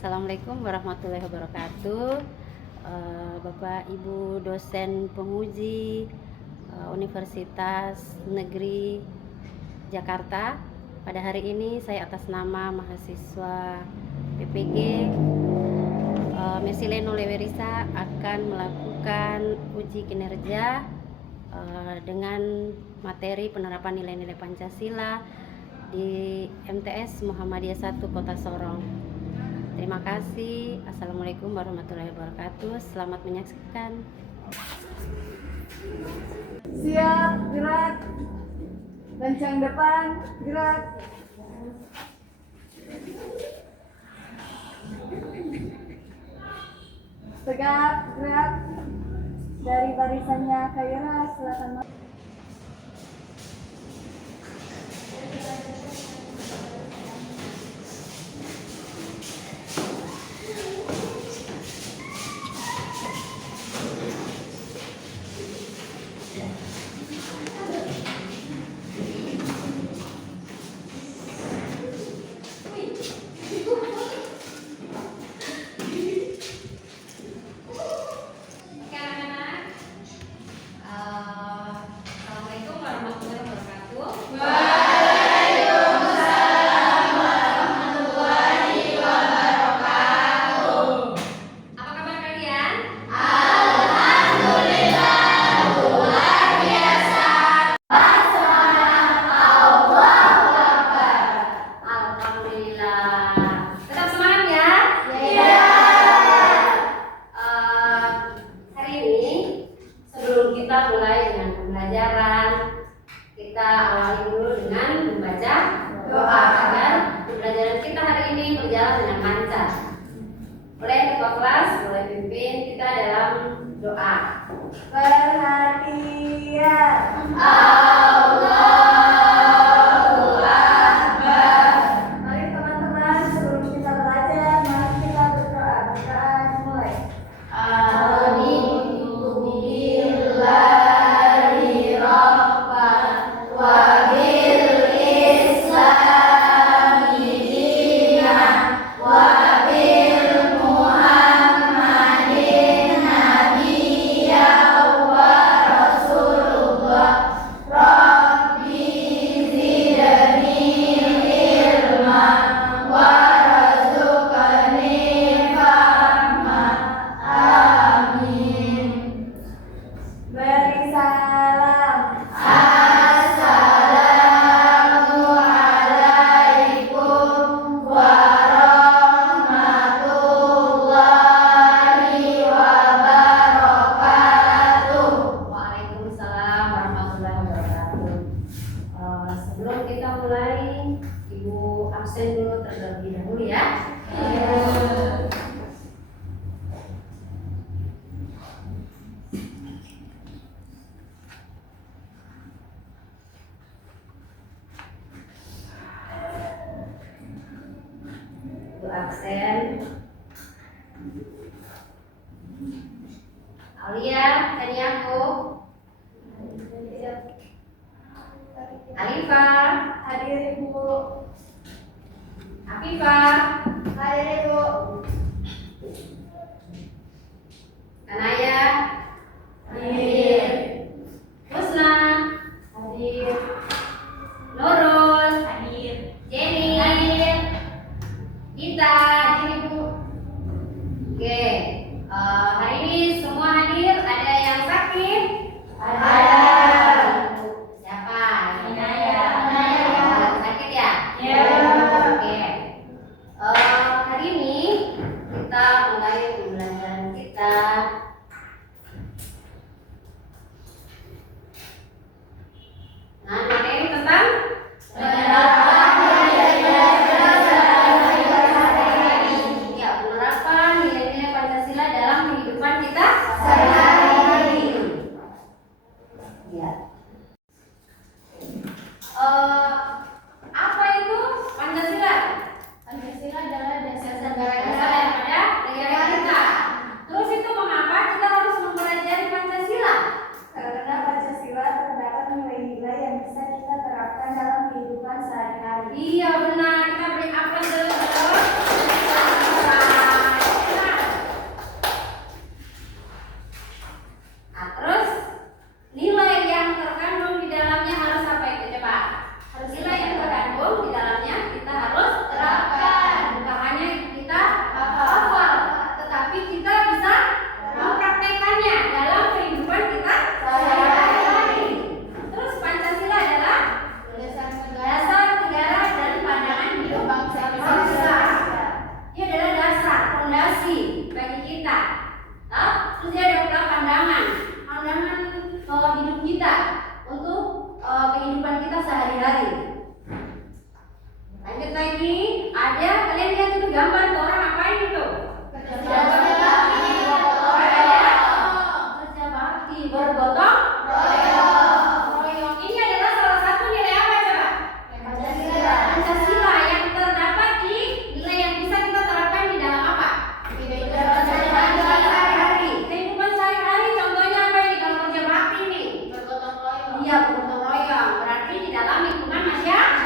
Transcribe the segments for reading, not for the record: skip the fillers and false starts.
Assalamualaikum warahmatullahi wabarakatuh. Bapak Ibu dosen penguji Universitas Negeri Jakarta, pada hari ini saya atas nama mahasiswa PPG Mesileno Lewerisa akan melakukan uji kinerja dengan materi penerapan nilai-nilai Pancasila di MTS Muhammadiyah 1 Kota Sorong. Terima kasih. Assalamualaikum warahmatullahi wabarakatuh. Selamat menyaksikan. Siap, gerak. Lencang depan, gerak. Tegak, gerak. Dari barisannya Khaira, silakan. Assalamualaikum warahmatullahi wabarakatuh. Apa kabar kalian? Alhamdulillah. Tetap semangat ya. Hari ini sebelum kita mulai dengan pembelajaran, kita awali dulu dengan membaca doa agar pembelajaran kita hari ini berjalan dengan lancar. Oleh ketua kelas, boleh pimpin kita dalam doa. Perhatian. Mari teman-teman, sebelum kita belajar, mari kita berdoa. Kita mulai. Beri salam. Assalamualaikum warahmatullahi wabarakatuh. Waalaikumsalam warahmatullahi wabarakatuh. Sebelum kita mulai, Ibu absen dulu terlebih dahulu ya. Ibu absen. Aulia, Kaniako, Alifa, Hadir Ibu. Afifah, Hadir Ibu. Anaya, Hadir. Husna, Hadir. Nurul, Hadir. Jenny, Gita, hadir Ibu. Oke, hari ini semua hadir. Ada yang sakit? Siapa? Inaya. Sakit ya? Ya. Oke. Hari ini fondasi bagi kita. Terus dia ada pula pandangan hidup kita untuk kehidupan kita sehari-hari. Lanjut lagi, ada kalian lihat itu gambar tuh orang ngapain itu? Kerja bakti, bergotong royong. Ini adalah salah satu nilai apa coba? Pancasila yang terdapat di nilai yang bisa kita terapkan di dalam apa? Kehidupan sehari-hari. Contohnya apa ini kalau kerja bakti nih? Bergotong royong. Iya, bergotong royong. Berarti di dalam lingkungan masyarakat.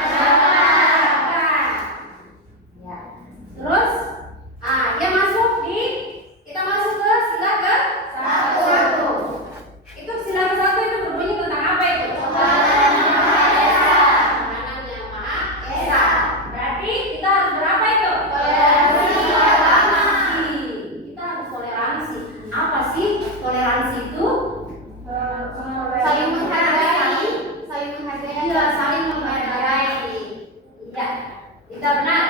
Ya. Terus, dia masuk kita masuk ke sila ke satu. Itu sila ke satu itu berbunyi tentang apa itu? Ketuhanan yang Maha Esa. Berarti kita harus berapa itu? Toleransi. Kita harus toleransi. Apa sih toleransi itu? Saling menghargai. Iya, saling menghargai. Iya, kita benar.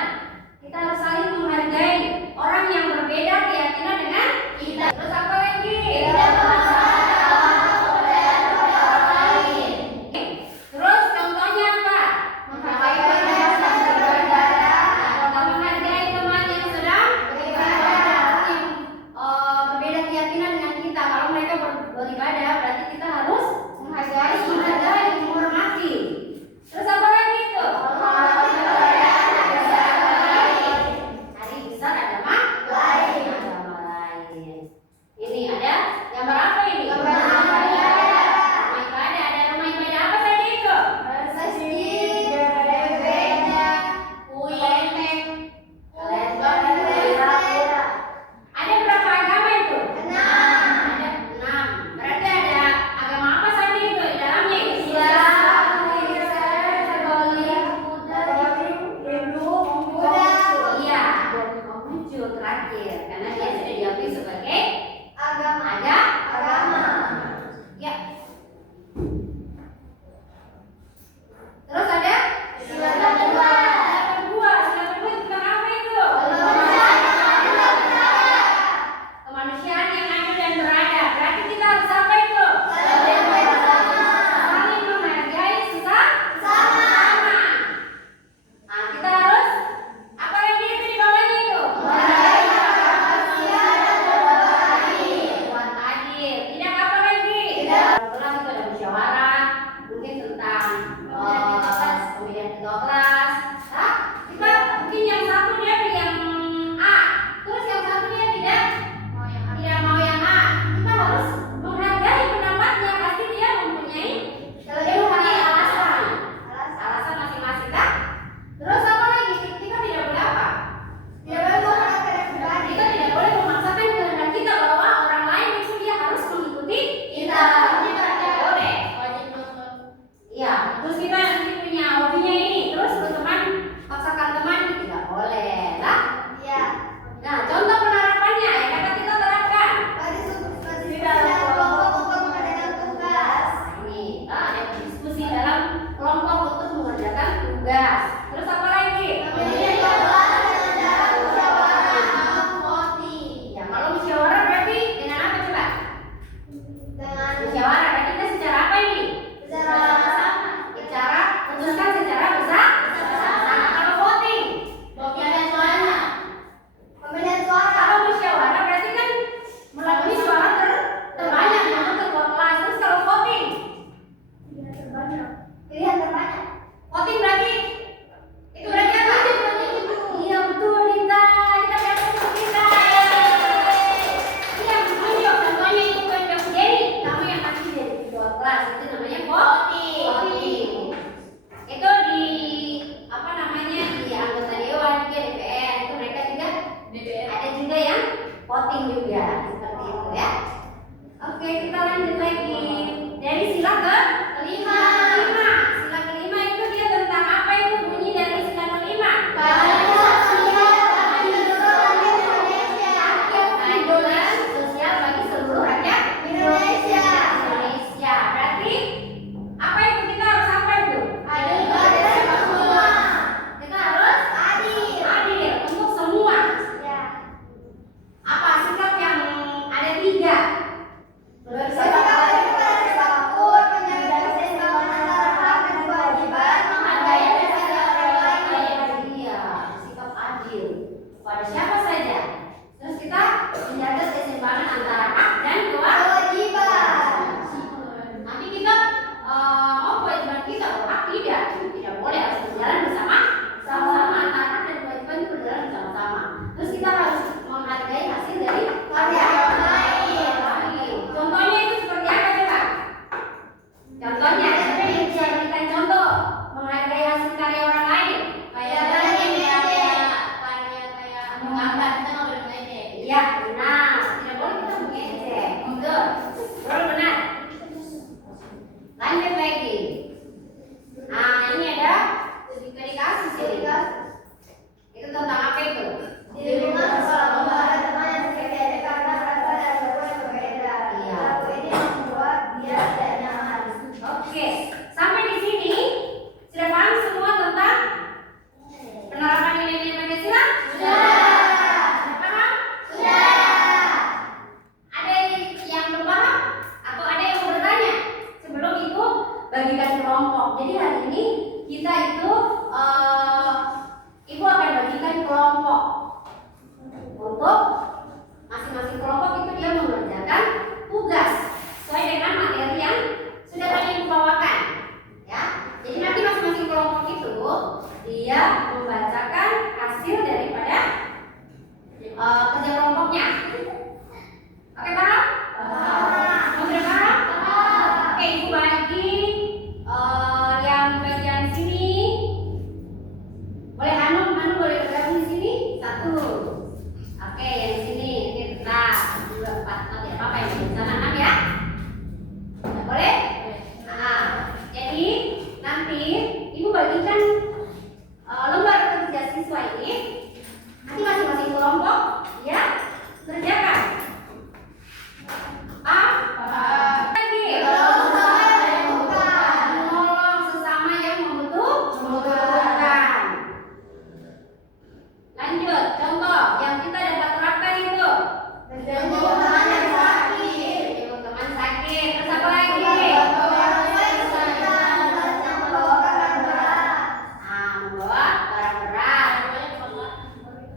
Kita harus saling menghargai orang yang berbeda keyakinan dengan kita. Terus apa lagi? Terus contohnya apa? Menghargai teman yang sedang beribadah, yang berbeda keyakinan dengan kita. Kalau mereka beribadah, berarti kita harus menghargai, menghormati. Terus apa lagi itu? Hari besar agama lain. Ini ada gambar apa ini? Rumah ibadah. Ada rumah ibadah apa tadi itu? Ada berapa agama itu? 6. Ada 6. Berarti ada agama apa saja itu di dalamnya? Islam, Buddha. Iya, Konghucu terakhir karena dia sudah diakui sebagai agama. Ya. Terus ada sila kedua. Sila kedua tentang apa itu? Kemanusiaan yang adil dan beradab. Berarti kita harus apa itu? Saling menghargai sesama. Kita harus apa lagi itu di bawahnya itu? Buat adil. Tidak apa lagi? Kelas itu ada musyawarah, mungkin tentang pemilihan ketua kelas. Kita mungkin yang satu dia pilih yang A, terus yang satu dia tidak mau yang A. Kita harus menghargai pendapatnya, pasti dia mempunyai alasan masing-masing kan? Terus apa lagi? Kita tidak boleh apa? Kita tidak boleh memaksakan kehendak kita bahwa orang lain itu dia harus mengikuti kita. Tidak boleh. Iya. Terus kita nanti punya hobinya ini, terus teman paksakan teman tidak boleh, lah. Nah, contoh penerapannya yang dapat kita terapkan. Ini, ada diskusi dalam kelompok untuk mengerjakan tugas. Terus apa lagi? Ya, kalau musyawarah berarti dengan apa coba? Musyawarah berarti kita secara apa ini? Secara putuskan secara besar. Kalau voting, kalau musyawarah berarti kan melalui suara terbanyak yang terkuat kelas. Terus kalau voting, pilihan terbanyak. Voting berarti itu berarti apa? Iya betul Lita, kita dapat kita. Iya tunjuk contohnya itu tunjuk. Jadi kamu yang kasih dari ketua kelas itu namanya voting. Itu di apa namanya di anggota dewan, di DPR itu mereka juga ada juga yang voting juga seperti itu ya. Oke, kita lanjut lagi dari sila kelima. Sila kelima itu dia tentang apa itu bunyi dari sila kelima? Keadilan sosial bagi seluruh rakyat Indonesia. Berarti apa itu kita harus apa itu? Kita harus adil untuk semua. kerja kelompoknya. Oke, paham? Sudah paham? Oke, Ibu bagi yang bagian sini. Boleh Hanum boleh bergabung di sini. 1. Oke, yang di sini ini tetap 2, 4, tidak apa-apa yang di sana 6 ya. Boleh? Nah, jadi nanti Ibu bagikan lembar kerja siswa ini. Nanti masing-masing kelompok ya kerjakan. Lagi menolong sesama yang membutuhkan. Lanjut, contoh yang kita dapat terapkan itu. Teman sakit. Terus apa lagi? Membawa barang berat.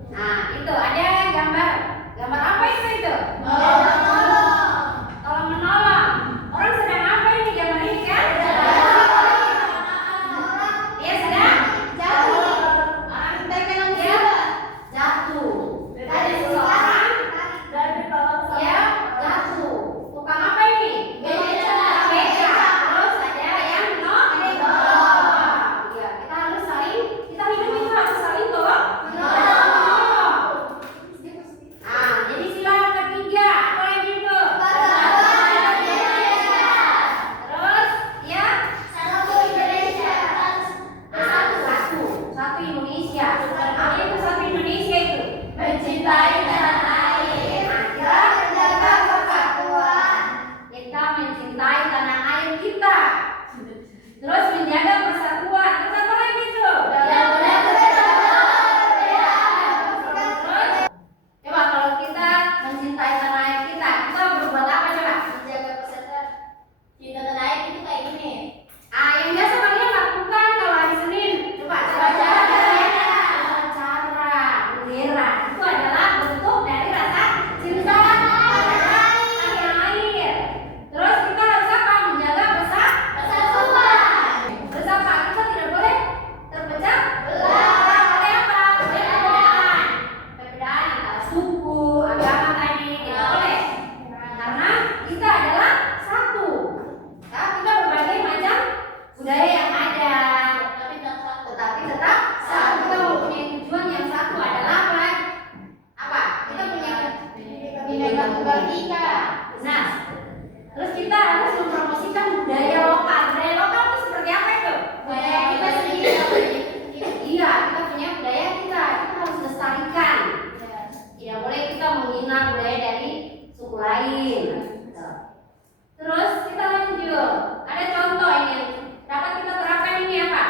Nah, itu ada gambar. Gambar apa itu? Tolong menolong. Orang sedang apa ini gambar ini kan? Dia sedang jatuh. Ada seseorang ya jatuh. Tukang apa ini? Beca. Terus ada yang menolong. Ya, kita harus saling. Kita hidup itu harus saling tolong. Nah, jadi sila ketiga apa lagi itu? Terus ya satu Indonesia. Satu Indonesia. Apa itu satu Indonesia itu? Mencintai tanah air. Menjaga persatuan. Kita mencintai tanah air kita. Terus menjaga persatuan. Terus apa lagi itu? Coba kalau kita mencintai tanah air kita berbuat apa coba? Menjaga persatuan. Cinta tanah air itu kayak gini. Yang biasa kalian lakukan kalau hari Senin. Coba cara bendera. Itu adalah bentuk dari rasa cinta tanah air. Terus kita harus apa? Menjaga persatuan. Terus apa? Kita tidak boleh terpecah belah. Oleh apa? Perbedaan antara suku, agama tadi tidak boleh. Karena kita adalah satu. Ya, kita berbagai macam budaya yang ada, tetapi tetap satu. Kita mempunyai tujuan yang satu adalah apa? Kita punya Bineka Tunggal Ika. Nah, terus kita harus mempromosikan budaya lokal. Budaya lokal itu seperti apa itu? Budaya kita sendiri. Iya, kita punya budaya kita harus lestarikan. Tidak boleh kita menghina budaya dari suku lain. Terus kita lanjut. Ada contoh ini yang dapat kita terapkan ini apa?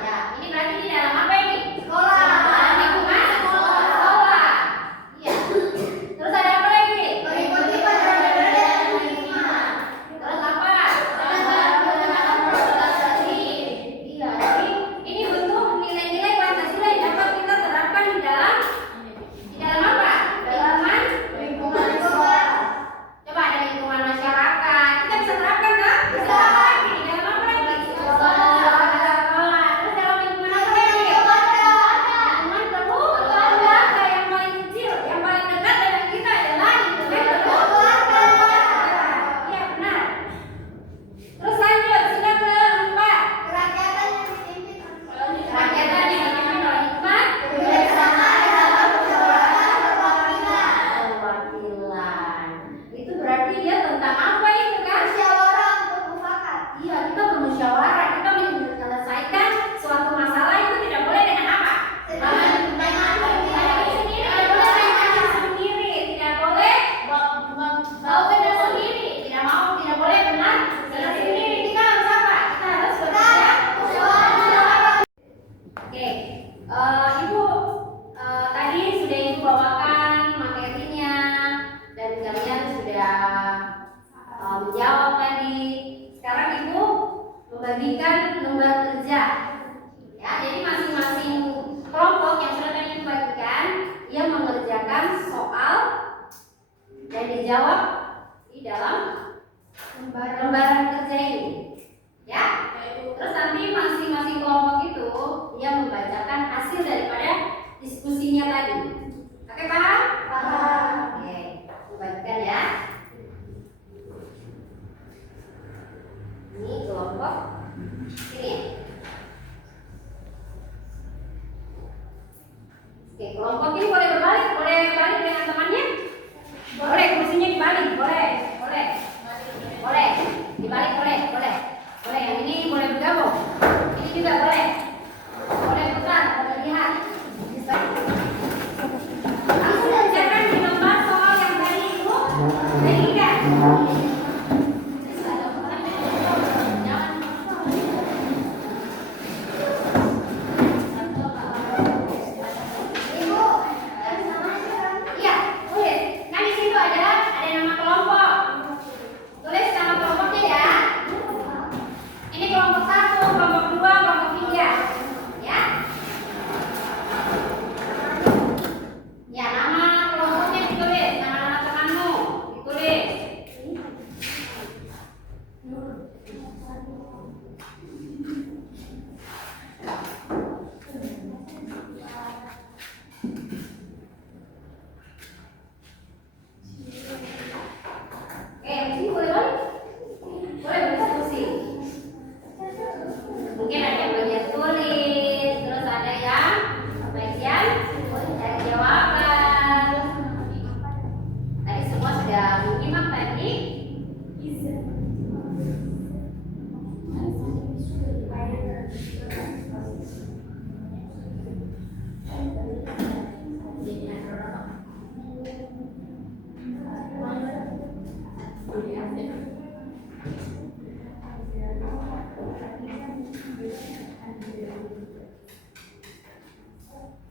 Ya, ini berarti di dalam apa ini? Dalam lingkungan sekolah. Iya. Terus ada apa lagi? Terus apa? Iya, jadi ini bentuk nilai-nilai Pancasila yang dapat kita terapkan di dalam apa? Lingkungan sekolah. Coba ada lingkungan masyarakat. Kita bisa terapkan kan? Bisa. Di dalam apa lagi? Sekolah. Terus dalam lingkungan apa lagi? Lingkungan keluarga yang paling kecil, yang paling dekat dengan kita adalah lingkungan keluarga. Iya benar. Terus lanjut, sudah keempat. Kerakyatan yang dipimpin oleh hikmat perwakilan. Itu berarti dia tentang apa itu kan? Iya, kita bermusyawarah, kita menyelesaikan suatu masalah itu tidak boleh dengan apa? Tidak boleh mau benar sendiri, tidak boleh benar sendiri. Kita harus apa? Kita harus bekerja. Oke, Ibu tadi sudah Ibu bawakan materinya dan kalian sudah menjawab tadi. Sekarang Ibu membagikan lembar kerja. Ya, jadi masing-masing kelompok yang sudah tadi Ibu bagikan, ia mengerjakan soal dan dijawab di dalam lembaran kerja ini. Ya, terus nanti masing-masing kelompok itu ia membacakan hasil daripada Oke, kelompok ini boleh berbalik, boleh balik dengan temannya? Boleh, kursinya dibalik, boleh, boleh. Boleh, dibalik boleh, boleh. Boleh, yang ini boleh bergabung. Ini juga boleh. Boleh putar, boleh lihat. Langsung kerjakan di lembar soal yang tadi itu. Tadi kan? Mungkin ada yang bagian tulis, terus ada yang bagian dari jawaban. Tadi semua sudah menyimak tadi.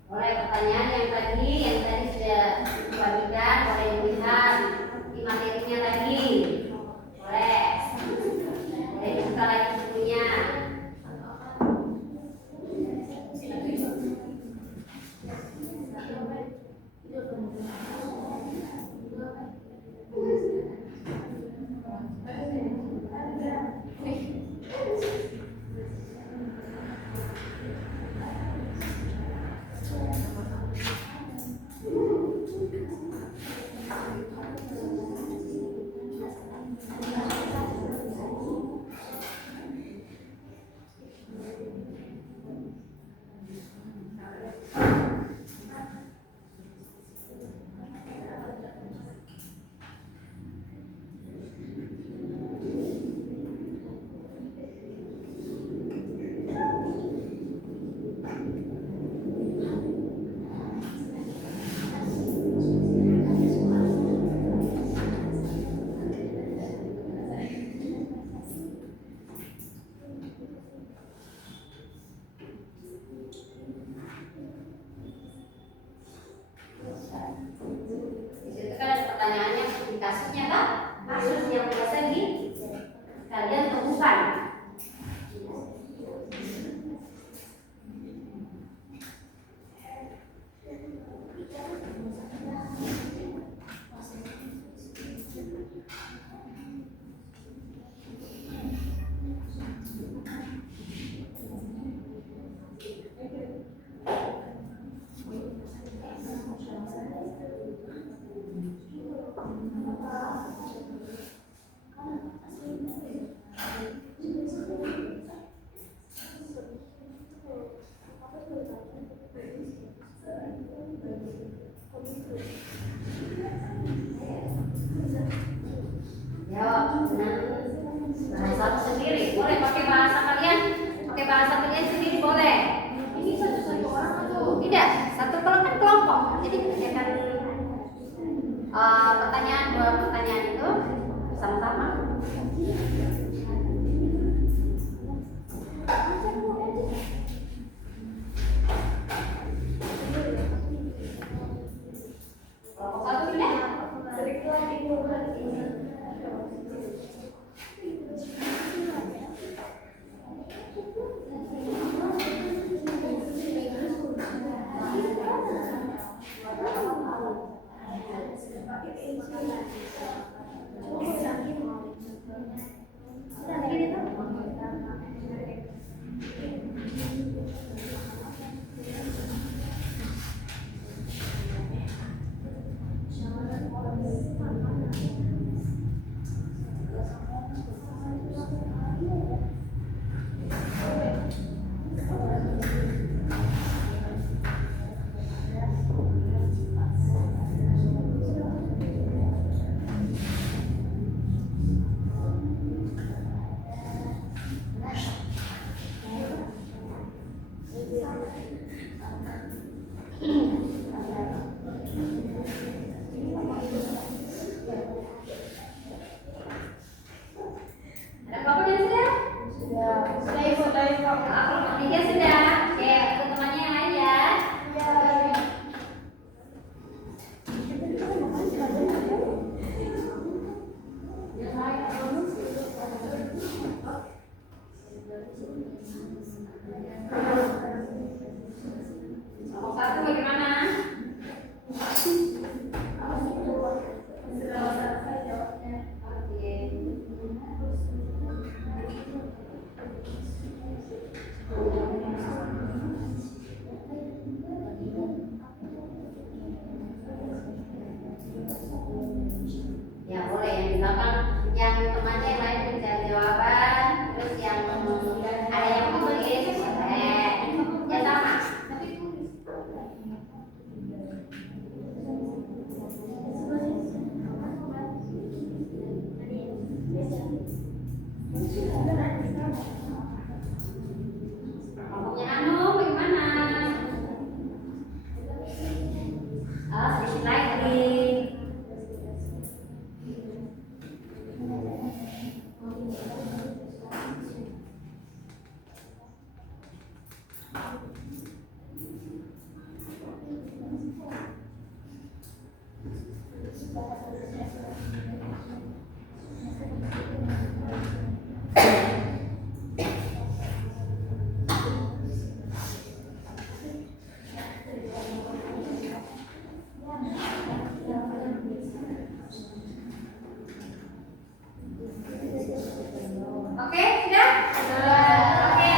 Oleh pertanyaan yang tadi sudah dibagikan, boleh dilihat di materinya tadi. Boleh dibuka lagi bukunya. Itu kan ada pertanyaannya aplikasinya kan? Kasus yang biasa di kalian temukan. Bahasa sendiri boleh, pakai bahasa kalian sendiri boleh. Ini satu orang atau tidak? Satu kelompok. Jadi kerjakan dua pertanyaan itu sama-sama. Kelompok satu tidak? Kelompoknya Hanum bagaimana? Sedikit lagi. Oke, sudah? Oke.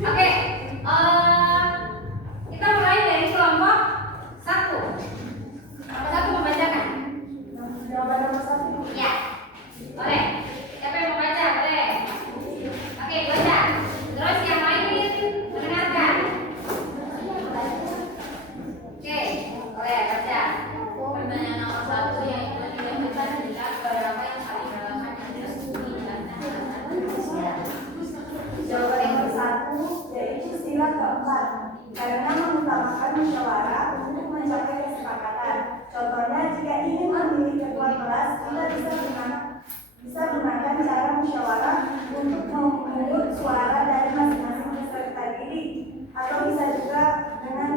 Oke. Kita mulai dari kelompok 1. Kelompok 1 membacakan. Jawaban nomor 1. Ya. Boleh. Siapa yang mau baca? Boleh. Oke, baca. Terus yang lain mendengarkan. Oke, boleh baca. Pertanyaan nomor 1 yaitu tidak bisa dilihat beberapa yang saling berlawanan dan tidak setuju dengan Jawaban nomor 1 yaitu sila keempat. Karena mengutamakan musyawarah untuk mencapai kesepakatan. Contohnya, jika ingin memilih ketua kelas, kita bisa menggunakan cara musyawarah untuk mengungut suara dari masing-masing peserta didik, atau bisa juga dengan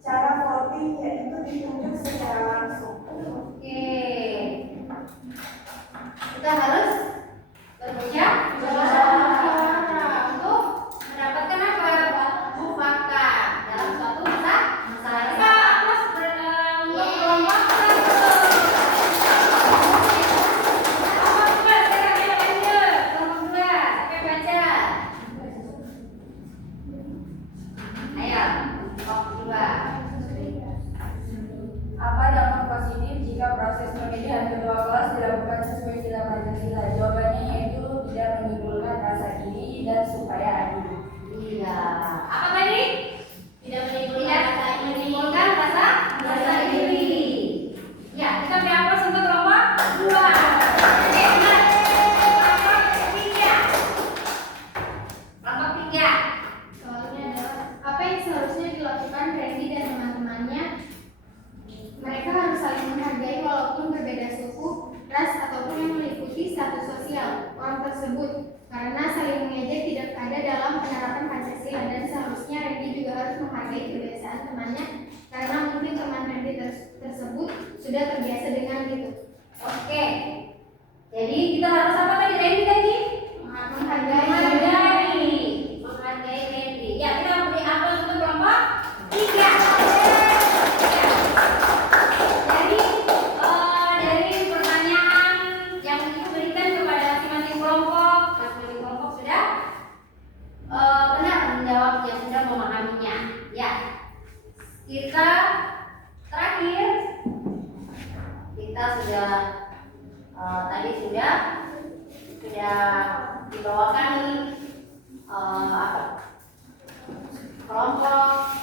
cara voting, yaitu ditunjuk secara langsung. Oke. Kita harus berusaha untuk mendapatkan apa? Mufakat dalam suatu masalah. Kita harus untuk kelompok 1. Kelompok 2 sekarang ayo lanjut. Kelompok 2 siapa yang baca? Ayo, kelompok 2. Apa dampak positif jika proses pemilihan ketua kelas dilakukan sesuai sila Pancasila? Jawabannya yaitu tidak menimbulkan rasa iri dan supaya adil. Iya. Apa tadi? Tidak Menimbulkan rasa iri. Ya, kita beri aplaus untuk kelompok 2. Oke, benar. Kelompok 3. Kelompok 3. Soalnya adalah apa yang seharusnya dilakukan Randy dan teman-temannya. Mereka harus saling menghargai walaupun berbeda suku, ras, ataupun yang meliputi status sosial orang tersebut. Karena saling mengejek tidak ada dalam penerapan Pancasila, dan seharusnya Randy juga harus menghargai kebiasaan temannya karena mungkin teman Randy tersebut sudah terbiasa dengan itu. Oke. Jadi kita harus apa tadi? Randy tadi? Menghargai. Menghargai Randy. Ya, kita beri aplaus untuk kelompok 3. Dari pertanyaan yang diberikan kepada masing-masing kelompok sudah benar menjawabnya, sudah memahaminya. Ya, kita terakhir kita sudah tadi sudah dibawakan kelompok